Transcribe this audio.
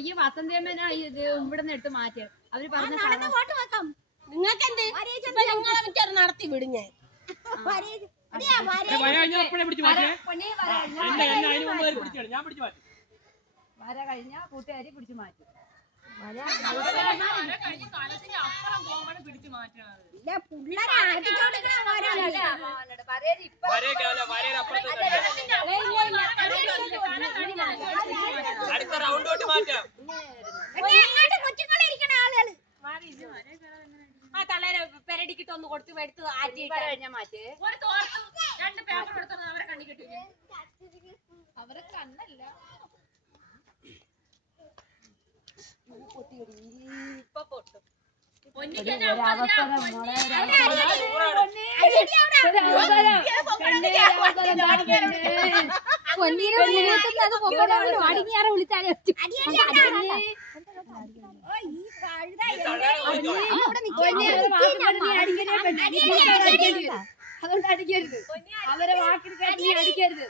ഈ വസന്തയമ്മനാ ഇത് ഇവിടുന്ന് ഇട്ട് മാറ്റി അവര് പറഞ്ഞ നിങ്ങൾക്ക് എന്ത് ഞങ്ങളെ നടത്തി വിടും ഞാൻ വര കഴിഞ്ഞ കൂട്ടുകാരി പിടിച്ചു മാറ്റും അടുത്ത റൗണ്ടോട്ട് മാറ്റാം ആ തളരെ പെരടിക്കിട്ട് ഒന്ന് കൊടുത്ത് എടുത്ത് ആറ്റി കഴിഞ്ഞ മാറ്റി ഒരു തോർത്തും 2 പേപ്പർ എടുത്തത് അവരെ കണ്ണി കിട്ടില്ല അവരെ കണ്ണല്ല ഇപ്പൊ പൊട്ടും അതുകൊണ്ട് അടിക്കരുത് അവരെ വാക്കിൽ അടിക്കരുത്